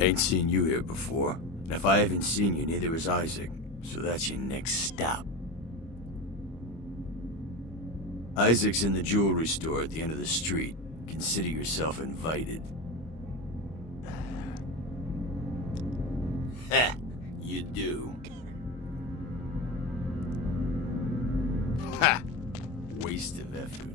Ain't seen you here before. And if I haven't seen you, neither has Isaac. So that's your next stop. Isaac's in the jewelry store at the end of the street. Consider yourself invited. Ha! You do. Ha! Waste of effort.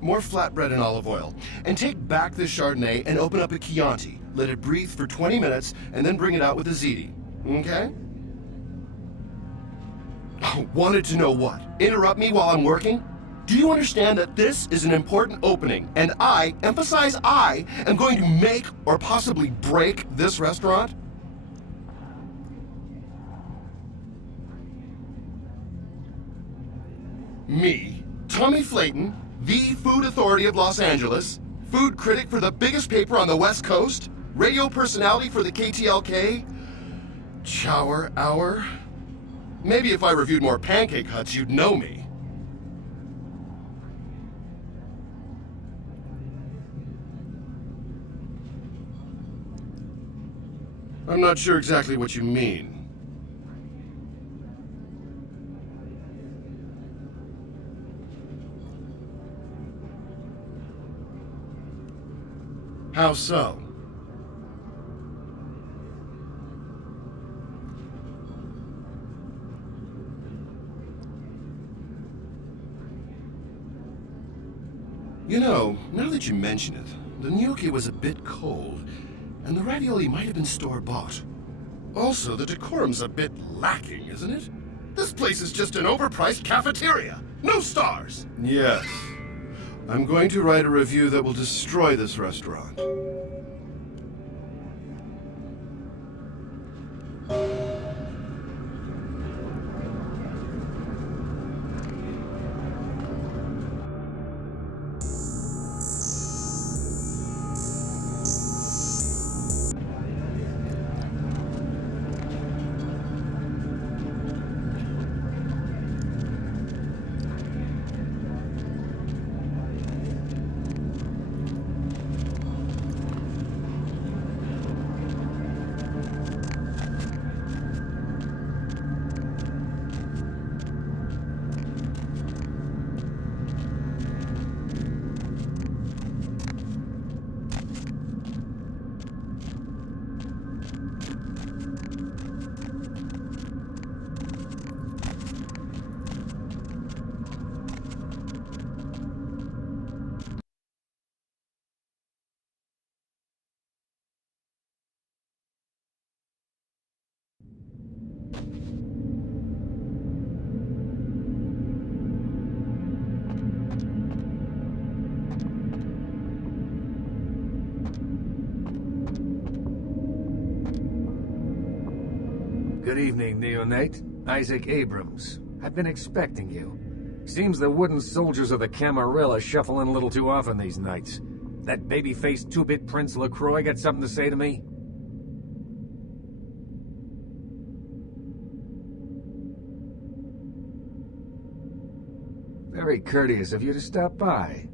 More flatbread and olive oil. And take back this Chardonnay and open up a Chianti. Let it breathe for 20 minutes and then bring it out with a ziti. Okay? Oh, wanted to know what? Interrupt me while I'm working? Do you understand that this is an important opening and I, emphasize I, am going to make or possibly break this restaurant? Me, Tommy Flayton, the food authority of Los Angeles, food critic for the biggest paper on the West Coast, radio personality for the KTLK, Chower Hour. Maybe if I reviewed more Pancake Huts, you'd know me. I'm not sure exactly what you mean. How so? You know, now that you mention it, the gnocchi was a bit cold, and the ravioli might have been store-bought. Also, the decorum's a bit lacking, isn't it? This place is just an overpriced cafeteria. No stars! Yes. I'm going to write a review that will destroy this restaurant. Good evening, Neonate. Isaac Abrams. I've been expecting you. Seems the wooden soldiers of the Camarilla shuffle in a little too often these nights. That baby-faced two-bit Prince LaCroix got something to say to me? Very courteous of you to stop by.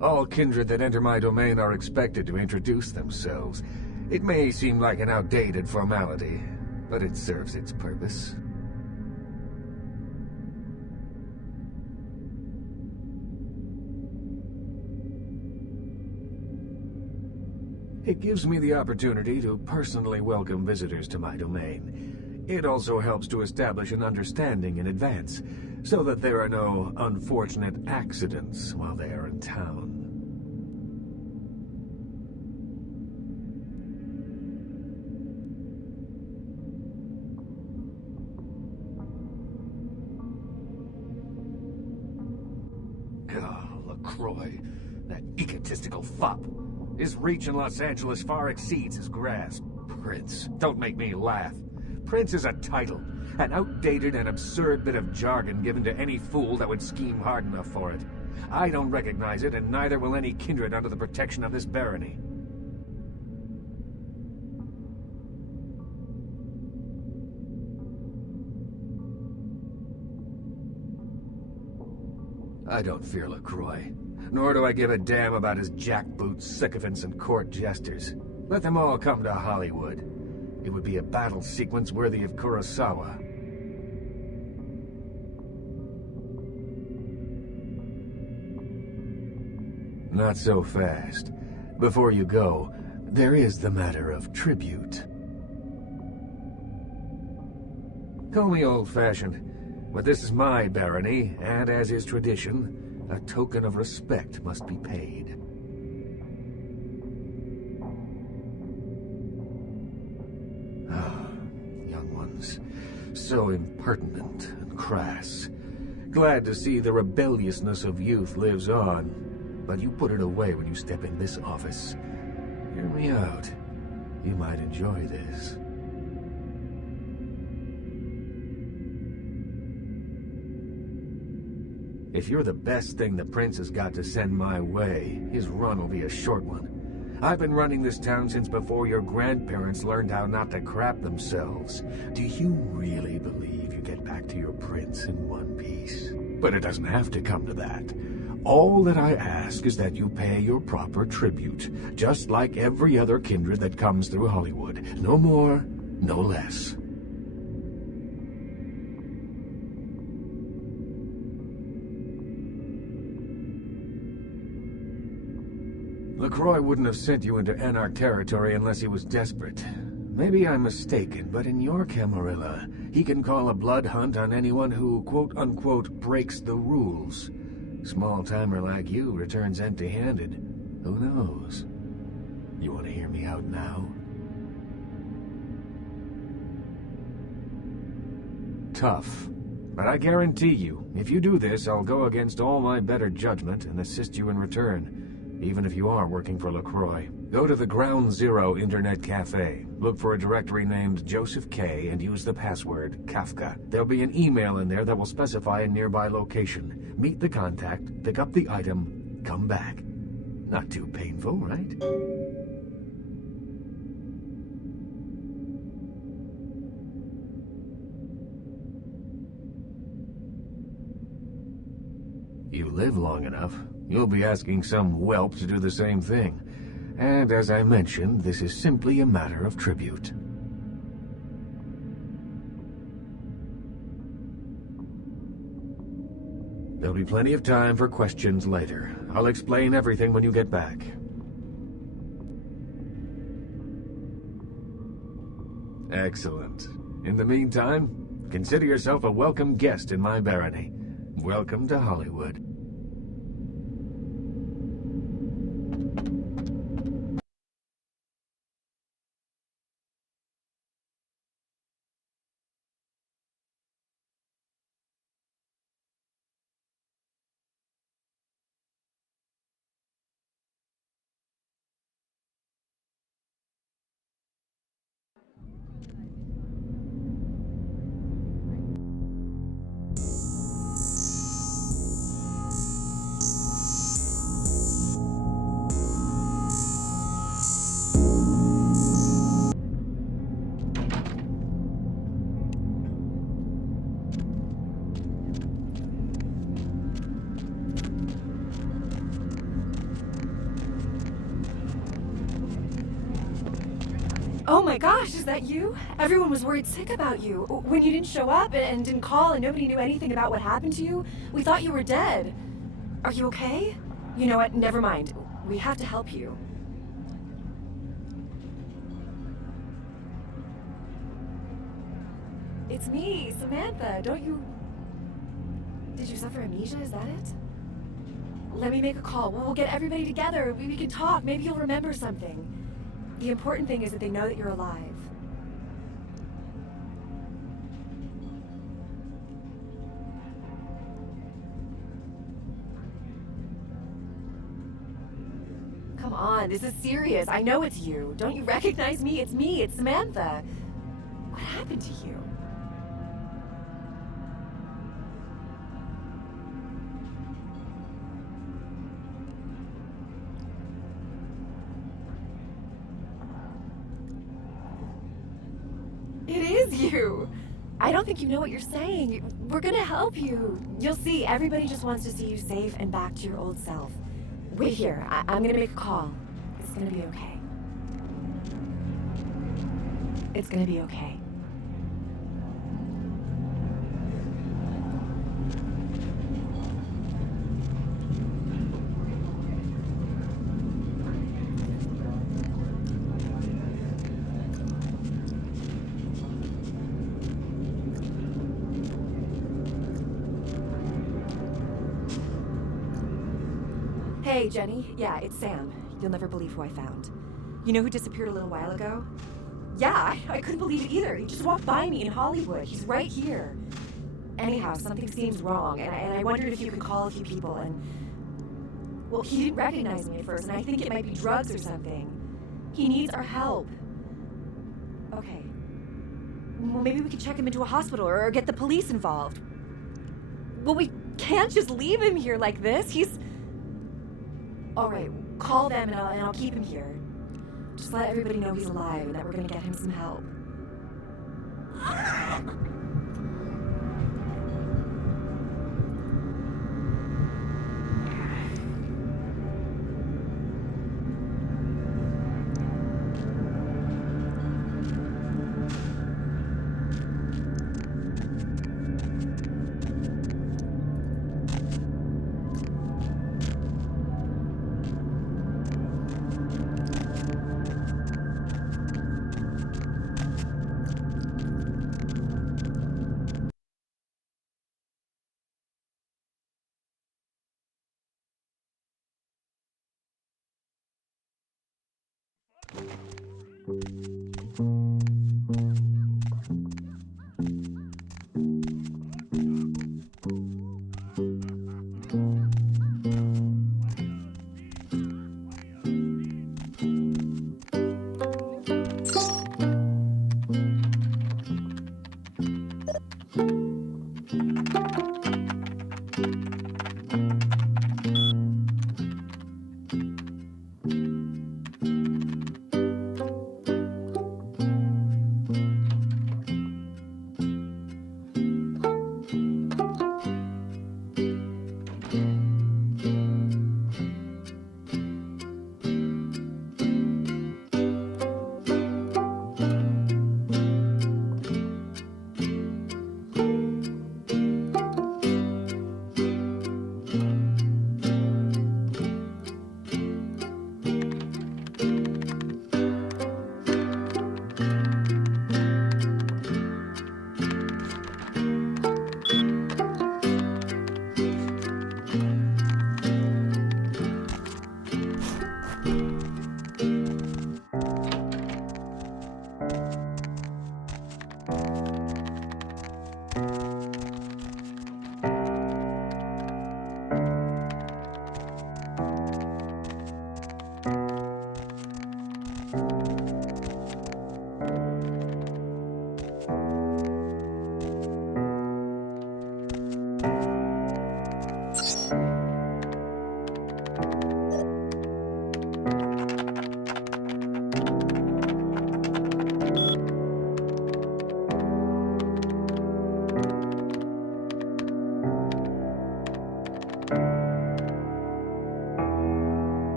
All kindred that enter my domain are expected to introduce themselves. It may seem like an outdated formality, but it serves its purpose. It gives me the opportunity to personally welcome visitors to my domain. It also helps to establish an understanding in advance, so that there are no unfortunate accidents while they are in town. LaCroix. That egotistical fop. His reach in Los Angeles far exceeds his grasp. Prince. Don't make me laugh. Prince is a title. An outdated and absurd bit of jargon given to any fool that would scheme hard enough for it. I don't recognize it, and neither will any kindred under the protection of this barony. I don't fear LaCroix, nor do I give a damn about his jackboots, sycophants, and court jesters. Let them all come to Hollywood. It would be a battle sequence worthy of Kurosawa. Not so fast. Before you go, there is the matter of tribute. Call me old-fashioned, but this is my barony, and as is tradition, a token of respect must be paid. Ah, young ones, so impertinent and crass. Glad to see the rebelliousness of youth lives on, but you put it away when you step in this office. Hear me out. You might enjoy this. If you're the best thing the prince has got to send my way, his run will be a short one. I've been running this town since before your grandparents learned how not to crap themselves. Do you really believe you get back to your prince in one piece? But it doesn't have to come to that. All that I ask is that you pay your proper tribute, just like every other kindred that comes through Hollywood. No more, no less. LaCroix wouldn't have sent you into Anarch territory unless he was desperate. Maybe I'm mistaken, but in your Camarilla, he can call a blood hunt on anyone who, quote-unquote, breaks the rules. Small-timer like you returns empty-handed. Who knows? You want to hear me out now? Tough. But I guarantee you, if you do this, I'll go against all my better judgment and assist you in return. Even if you are working for LaCroix. Go to the Ground Zero Internet Cafe. Look for a directory named Joseph K. and use the password Kafka. There'll be an email in there that will specify a nearby location. Meet the contact, pick up the item, come back. Not too painful, right? You live long enough, you'll be asking some whelp to do the same thing. And as I mentioned, this is simply a matter of tribute. There'll be plenty of time for questions later. I'll explain everything when you get back. Excellent. In the meantime, consider yourself a welcome guest in my barony. Welcome to Hollywood. Oh my gosh, is that you? Everyone was worried sick about you. When you didn't show up and didn't call and nobody knew anything about what happened to you, we thought you were dead. Are you okay? You know what? Never mind. We have to help you. It's me, Samantha. Don't you... Did you suffer amnesia? Is that it? Let me make a call. We'll get everybody together. We can talk. Maybe you'll remember something. The important thing is that they know that you're alive. on, this is serious. I know it's you. Don't you recognize me? It's me, it's Samantha. What happened to you? It is you. I don't think you know what you're saying. We're gonna help you. You'll see, everybody just wants to see you safe and back to your old self. Wait here, I'm gonna make a call. It's gonna be okay. It's gonna be okay. Hey, Jenny. Yeah, it's Sam. You'll never believe who I found. You know who disappeared a little while ago? Yeah, I couldn't believe it either. He just walked by me in Hollywood. He's right here. Anyhow, something seems wrong, and I wondered if you could call a few people and... Well, he didn't recognize me at first, and I think it might be drugs or something. He needs our help. Okay. Well, maybe we could check him into a hospital or get the police involved. Well, we can't just leave him here like this. He's... All right, call them and I'll keep him here. Just let everybody know he's alive and that we're gonna get him some help.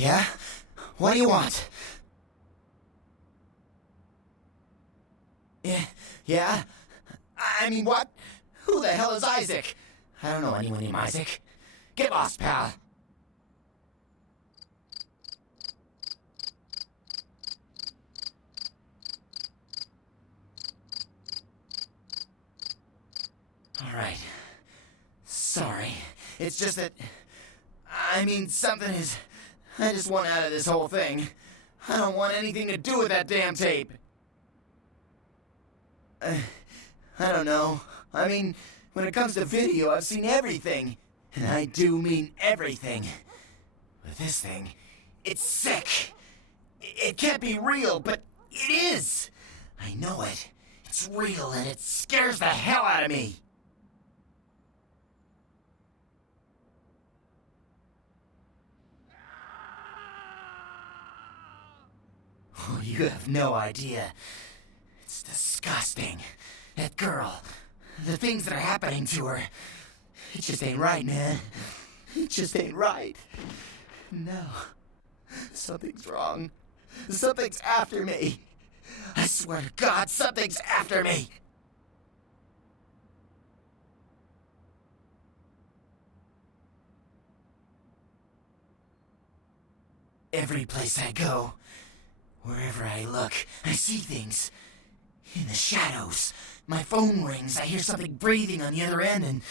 Yeah? What do you want? Yeah? I mean, what? Who the hell is Isaac? I don't know anyone named Isaac. Get lost, pal. Alright. Sorry. It's just that... I mean, something is... I just want out of this whole thing. I don't want anything to do with that damn tape. I don't know. I mean, when it comes to video, I've seen everything. And I do mean everything. But this thing, it's sick. It can't be real, but it is. I know it. It's real and it scares the hell out of me. Oh, you have no idea. It's disgusting. That girl, the things that are happening to her. It just ain't right, man. It just ain't right. No. Something's wrong. Something's after me. I swear to God, something's after me. Every place I go, wherever I look, I see things. In the shadows. My phone rings, I hear something breathing on the other end, and...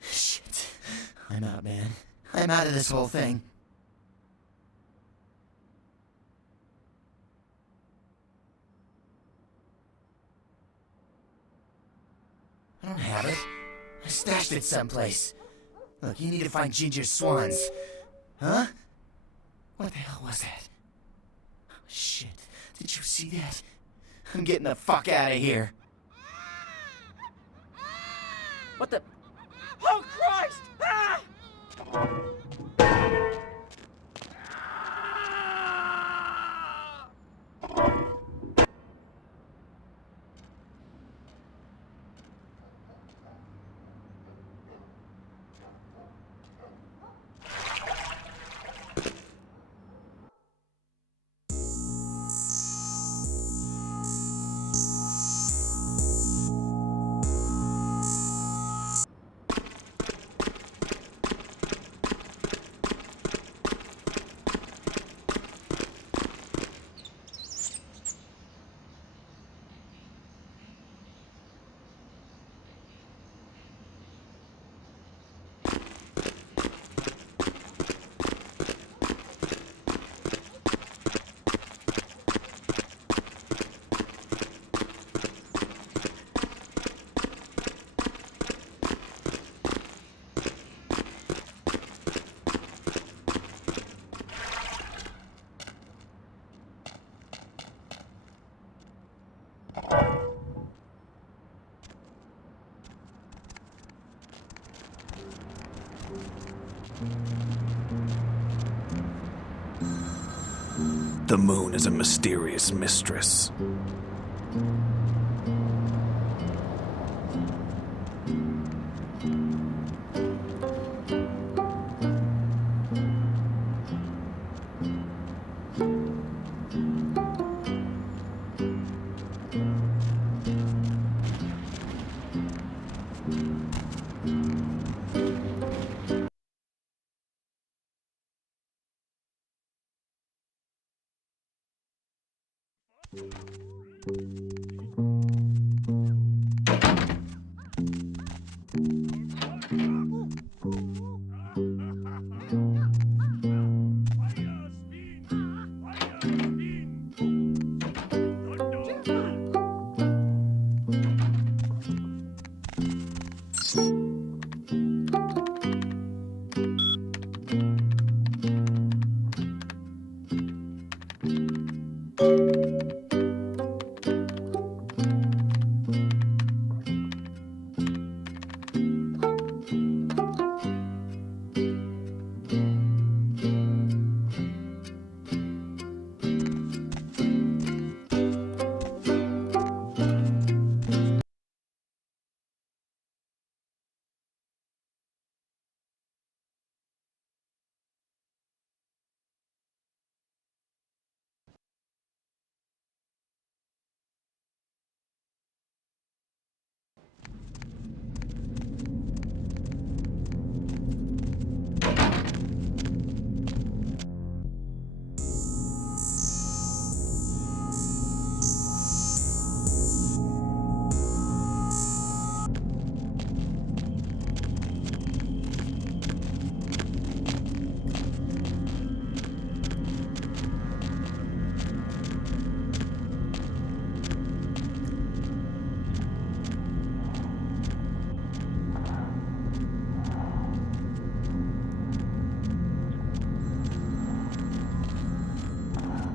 Shit. I'm out, man. I'm out of this whole thing. I don't have it. I stashed it someplace. Look, you need to find Ginger's swans. Huh? What the hell was that? Oh, shit. Did you see that? I'm getting the fuck out of here. What the... Oh, Christ! Ah! The moon is a mysterious mistress.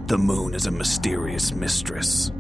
The moon is a mysterious mistress.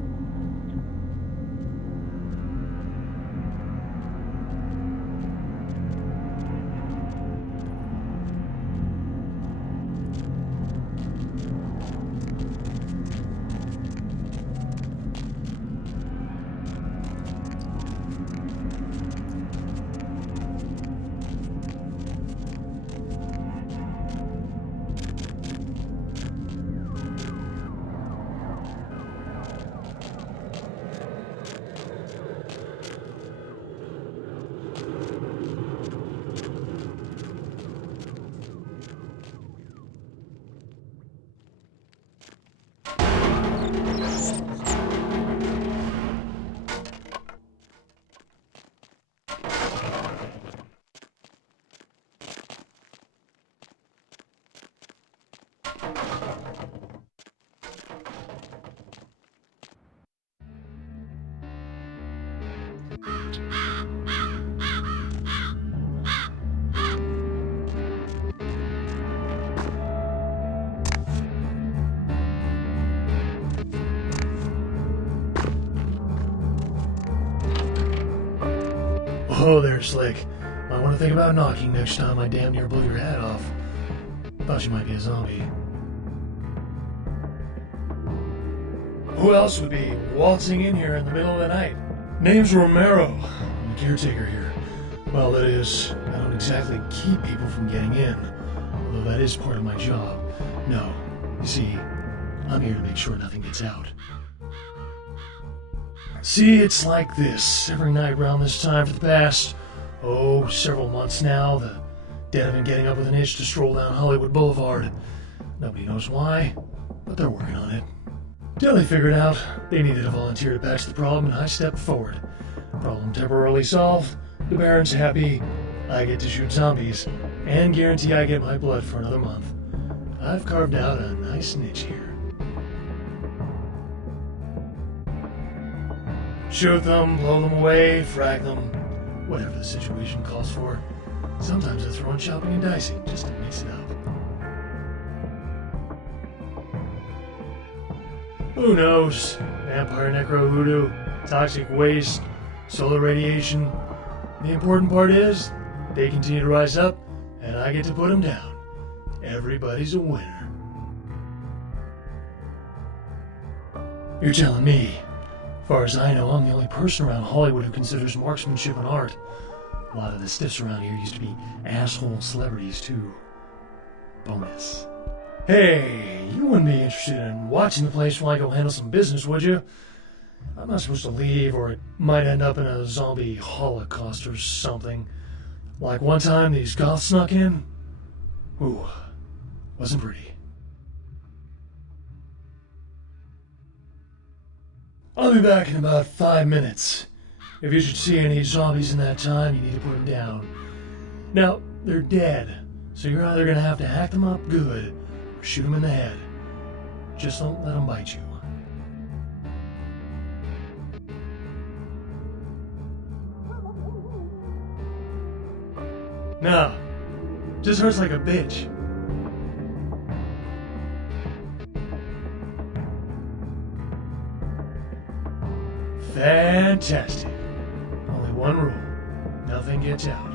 Oh there, Slick. Might want to think about knocking next time I damn near blew your hat off. Thought you might be a zombie. Who else would be waltzing in here in the middle of the night? Name's Romero. I'm the caretaker here. Well, that is, I don't exactly keep people from getting in, although that is part of my job. No, you see, I'm here to make sure nothing gets out. See, it's like this. Every night around this time for the past, several months now, the dead have been getting up with an itch to stroll down Hollywood Boulevard. Nobody knows why, but they're working on it. Till they figured out they needed a volunteer to patch the problem, and I stepped forward. Problem temporarily solved, the Baron's happy, I get to shoot zombies, and guarantee I get my blood for another month. I've carved out a nice niche here. Shoot them, blow them away, frag them, whatever the situation calls for. Sometimes I throw in shopping and dicing just to mix it up. Who knows? Vampire necro hoodoo, toxic waste, solar radiation. The important part is, they continue to rise up, and I get to put them down. Everybody's a winner. You're telling me. As far as I know, I'm the only person around Hollywood who considers marksmanship an art. A lot of the stiffs around here used to be asshole celebrities, too. Bonus. Hey, you wouldn't be interested in watching the place while I go handle some business, would you? I'm not supposed to leave, or it might end up in a zombie holocaust or something. Like one time these goths snuck in. Ooh, wasn't pretty. I'll be back in about 5 minutes. If you should see any zombies in that time, you need to put them down. Now, they're dead, so you're either gonna have to hack them up good, or shoot them in the head. Just don't let them bite you. No, just hurts like a bitch. Fantastic. Only one rule. Nothing gets out.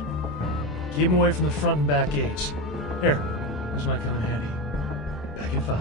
Keep them away from the front and back gates. Here, this might come in handy. Back in 5.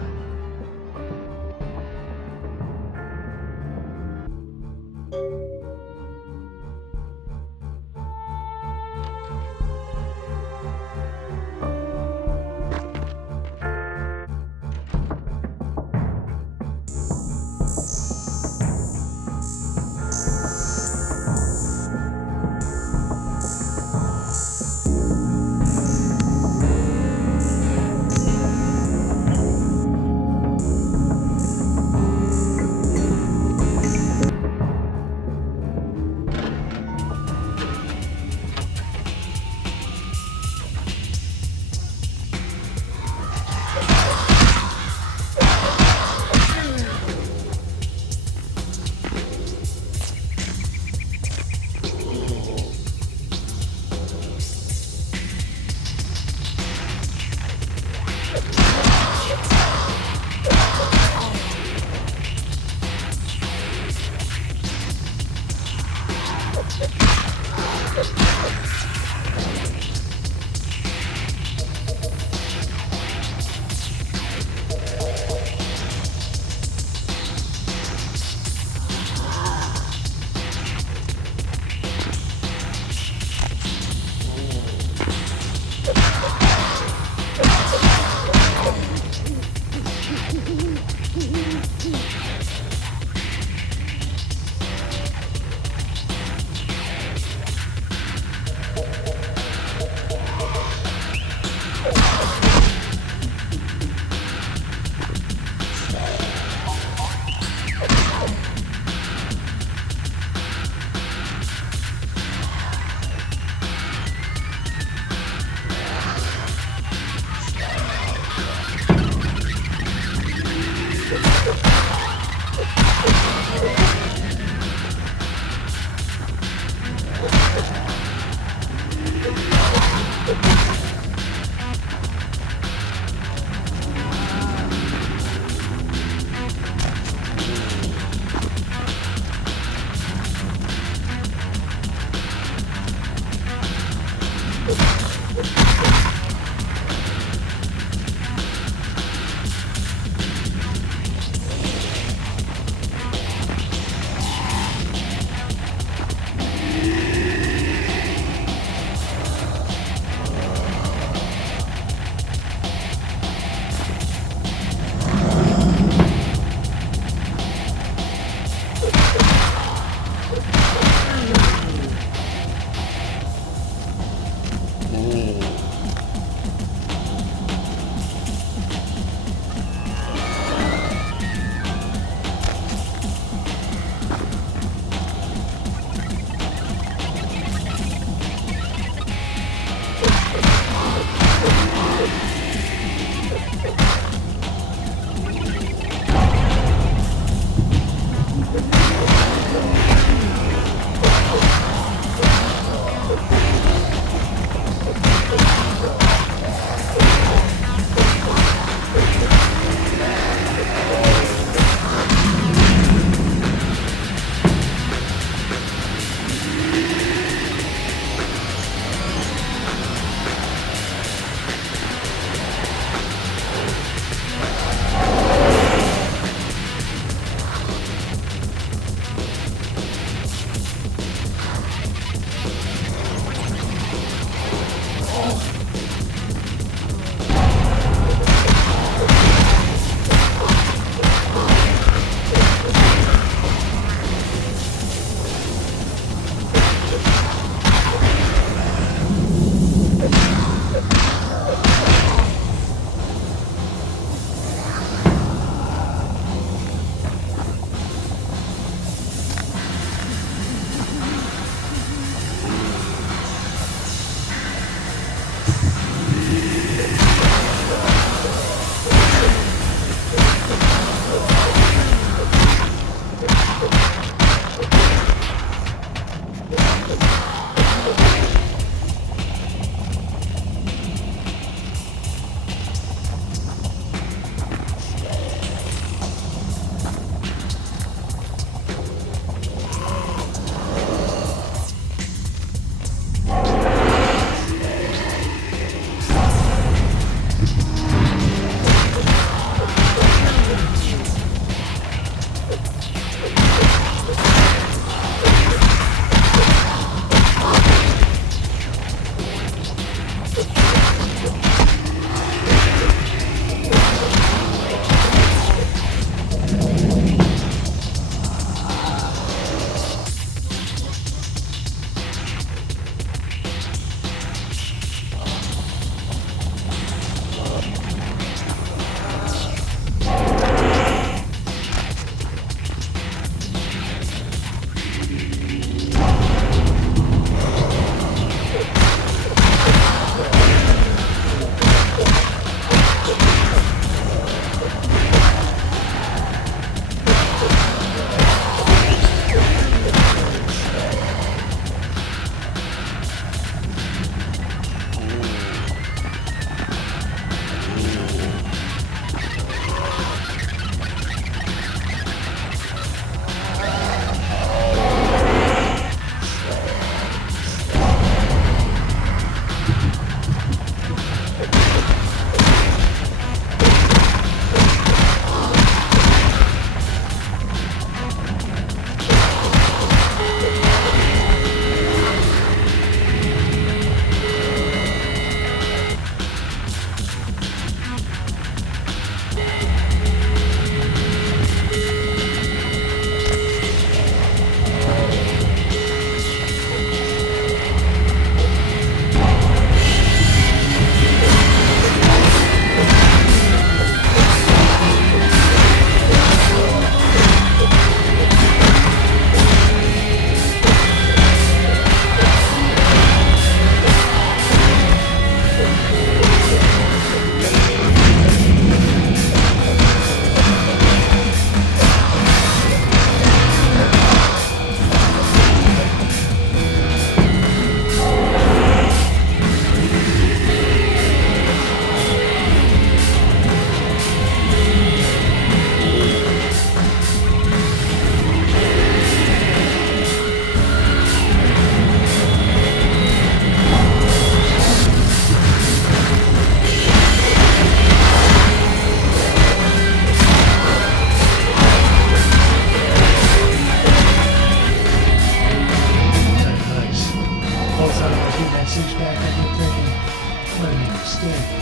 outstanding.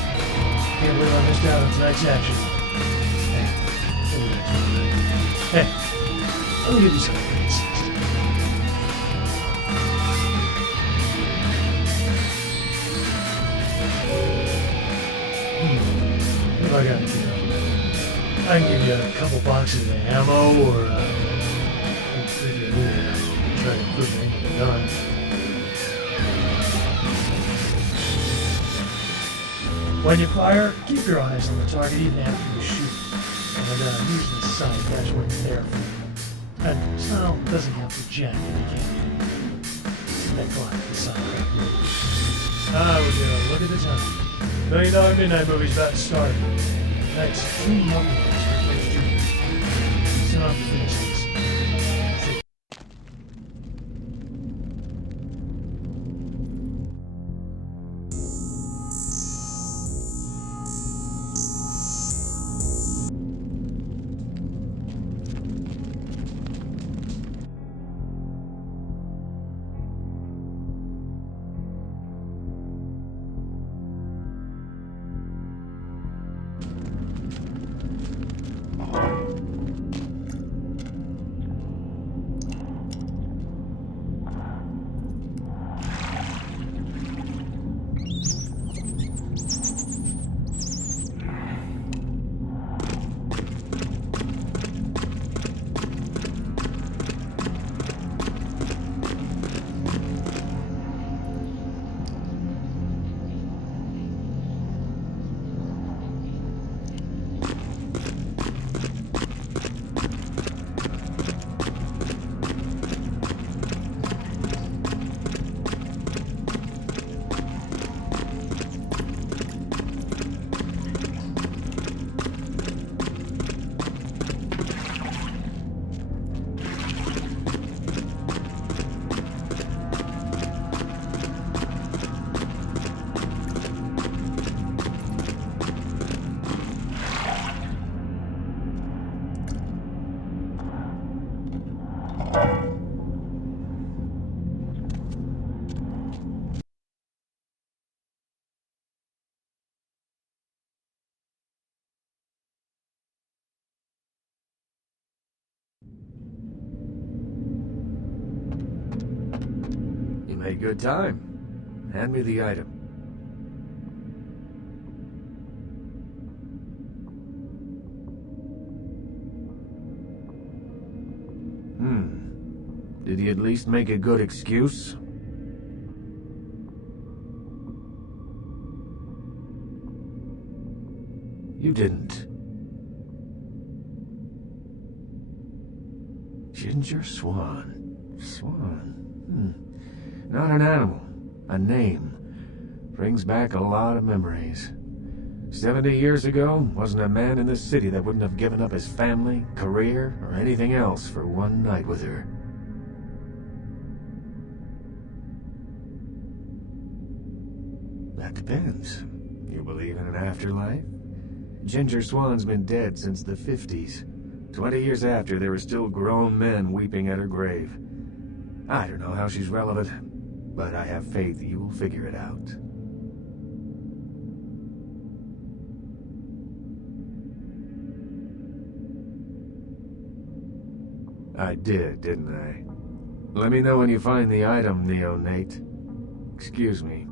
Can't believe I missed out on tonight's action. Hey, let me give you some advice. What have I got to do? I can give you a couple boxes of ammo, or try to put me in the gun. When you fire, keep your eyes on the target even after you shoot. And use the sight, that's what it's there for. And style doesn't have to jack if you can't get it. That clock, the sight. Would you look at the time? $1 Million Midnight movie's about to start. That's 2 months for Rich Jr. Still have to finish this. You made good time. Hand me the item. Did he at least make a good excuse? You didn't. Ginger Swan. Swan. Not an animal. A name. Brings back a lot of memories. 70 years ago, wasn't a man in this city that wouldn't have given up his family, career, or anything else for one night with her. That depends. You believe in an afterlife? Ginger Swan's been dead since the 50s. 20 years after, there were still grown men weeping at her grave. I don't know how she's relevant, but I have faith that you will figure it out. I did, didn't I? Let me know when you find the item, Neonate. Excuse me.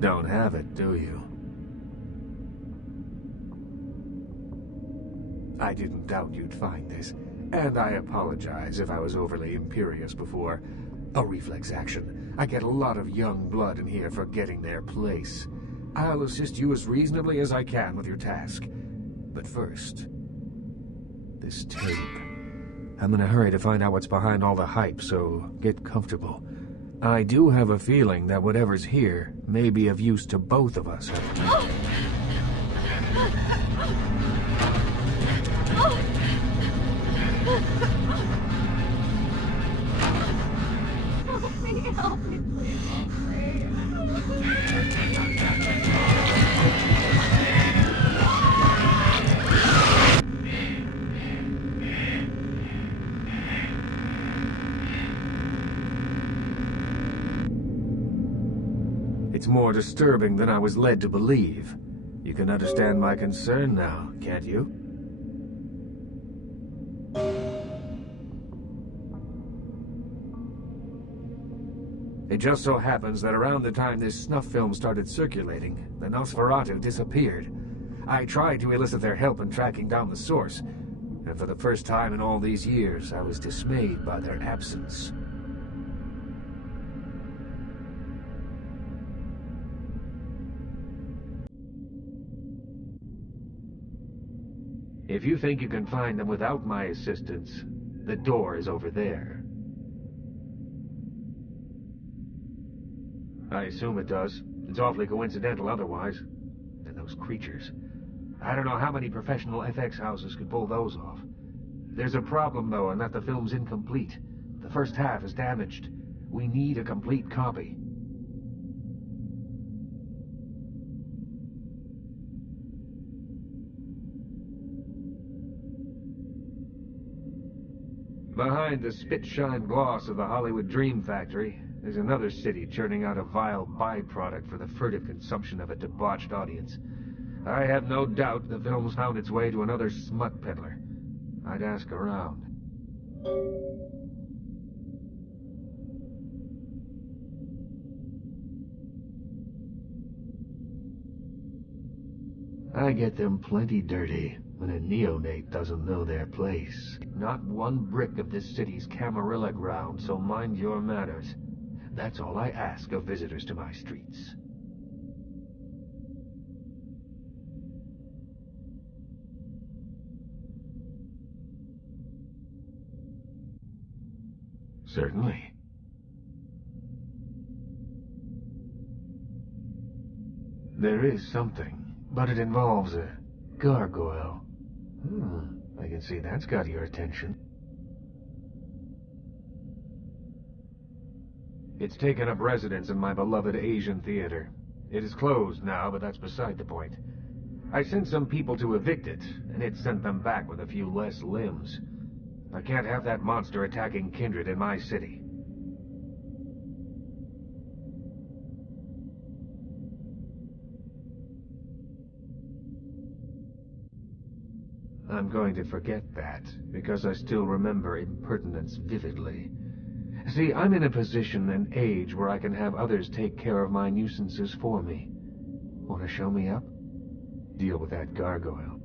Don't have it, do you? I didn't doubt you'd find this, and I apologize if I was overly imperious before. A reflex action. I get a lot of young blood in here forgetting their place. I'll assist you as reasonably as I can with your task. But first, this tape. I'm in a hurry to find out what's behind all the hype, so get comfortable. I do have a feeling that whatever's here may be of use to both of us. Help me, please. It's more disturbing than I was led to believe. You can understand my concern now, can't you? It just so happens that around the time this snuff film started circulating, the Nosferatu disappeared. I tried to elicit their help in tracking down the source, and for the first time in all these years, I was dismayed by their absence. If you think you can find them without my assistance, the door is over there. I assume it does. It's awfully coincidental otherwise. And those creatures. I don't know how many professional FX houses could pull those off. There's a problem, though, in that the film's incomplete. The first half is damaged. We need a complete copy. Behind the spit-shine gloss of the Hollywood Dream Factory, there's another city churning out a vile byproduct for the furtive consumption of a debauched audience. I have no doubt the film's found its way to another smut peddler. I'd ask around. I get them plenty dirty when a neonate doesn't know their place. Not one brick of this city's Camarilla ground, so mind your manners. That's all I ask of visitors to my streets. Certainly. There is something, but it involves a gargoyle. I can see that's got your attention. It's taken up residence in my beloved Asian theater. It is closed now, but that's beside the point. I sent some people to evict it, and it sent them back with a few less limbs. I can't have that monster attacking kindred in my city. I'm going to forget that, because I still remember impertinence vividly. See, I'm in a position and age where I can have others take care of my nuisances for me. Want to show me up? Deal with that gargoyle.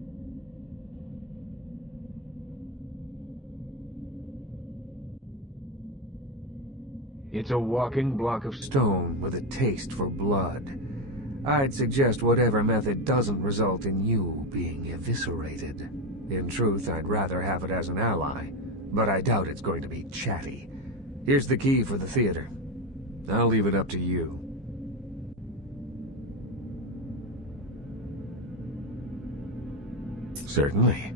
It's a walking block of stone with a taste for blood. I'd suggest whatever method doesn't result in you being eviscerated. In truth, I'd rather have it as an ally, but I doubt it's going to be chatty. Here's the key for the theater. I'll leave it up to you. Certainly.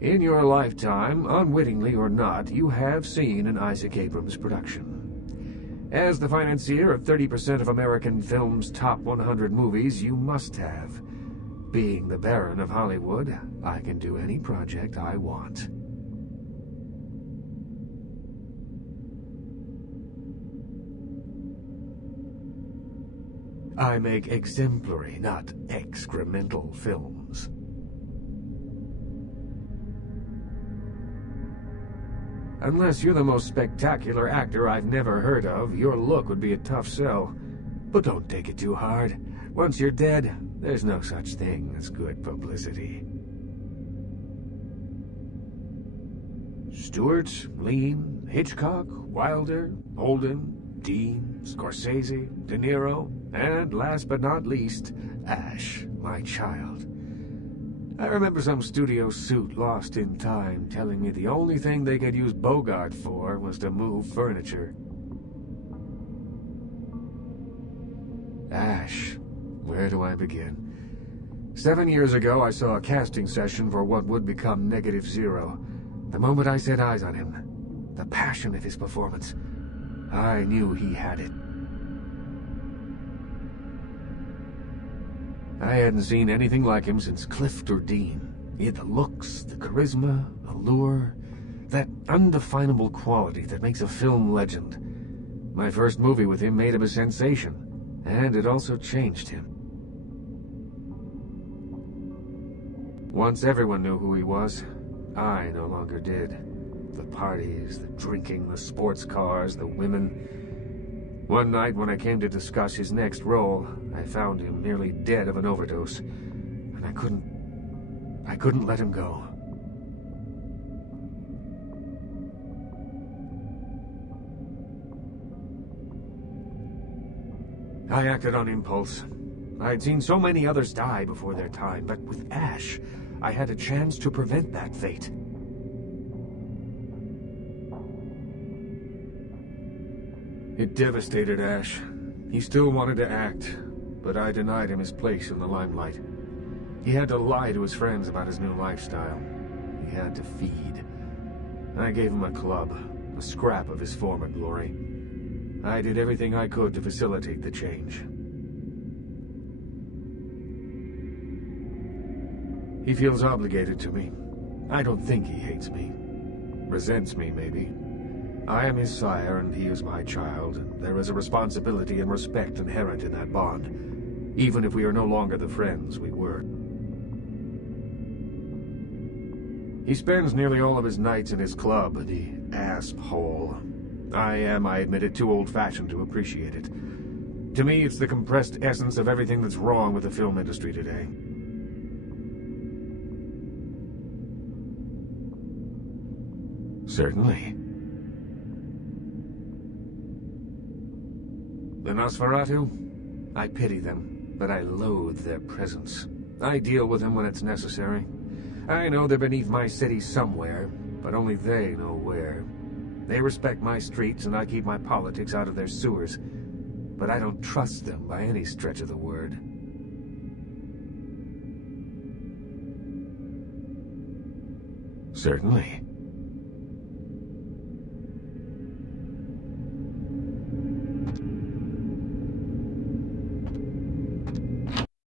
In your lifetime, unwittingly or not, you have seen an Isaac Abrams production. As the financier of 30% of American film's top 100 movies, you must have. Being the Baron of Hollywood, I can do any project I want. I make exemplary, not excremental films. Unless you're the most spectacular actor I've never heard of, your look would be a tough sell. But don't take it too hard. Once you're dead, there's no such thing as good publicity. Stewart, Lean, Hitchcock, Wilder, Holden, Dean, Scorsese, De Niro, and last but not least, Ash, my child. I remember some studio suit lost in time telling me the only thing they could use Bogart for was to move furniture. Ash, where do I begin? 7 years ago, I saw a casting session for what would become Negative Zero. The moment I set eyes on him, the passion of his performance, I knew he had it. I hadn't seen anything like him since Clift or Dean. He had the looks, the charisma, allure, that undefinable quality that makes a film legend. My first movie with him made him a sensation, and it also changed him. Once everyone knew who he was, I no longer did. The parties, the drinking, the sports cars, the women. One night when I came to discuss his next role, I found him nearly dead of an overdose, and I couldn't let him go. I acted on impulse. I'd seen so many others die before their time, but with Ash, I had a chance to prevent that fate. It devastated Ash. He still wanted to act, but I denied him his place in the limelight. He had to lie to his friends about his new lifestyle. He had to feed. I gave him a club, a scrap of his former glory. I did everything I could to facilitate the change. He feels obligated to me. I don't think he hates me. Resents me, maybe. I am his sire, and he is my child, and there is a responsibility and respect inherent in that bond, even if we are no longer the friends we were. He spends nearly all of his nights in his club, the asp hole. I admit it, too old-fashioned to appreciate it. To me, it's the compressed essence of everything that's wrong with the film industry today. Certainly. The Nosferatu? I pity them, but I loathe their presence. I deal with them when it's necessary. I know they're beneath my city somewhere, but only they know where. They respect my streets, and I keep my politics out of their sewers. But I don't trust them by any stretch of the word. Certainly.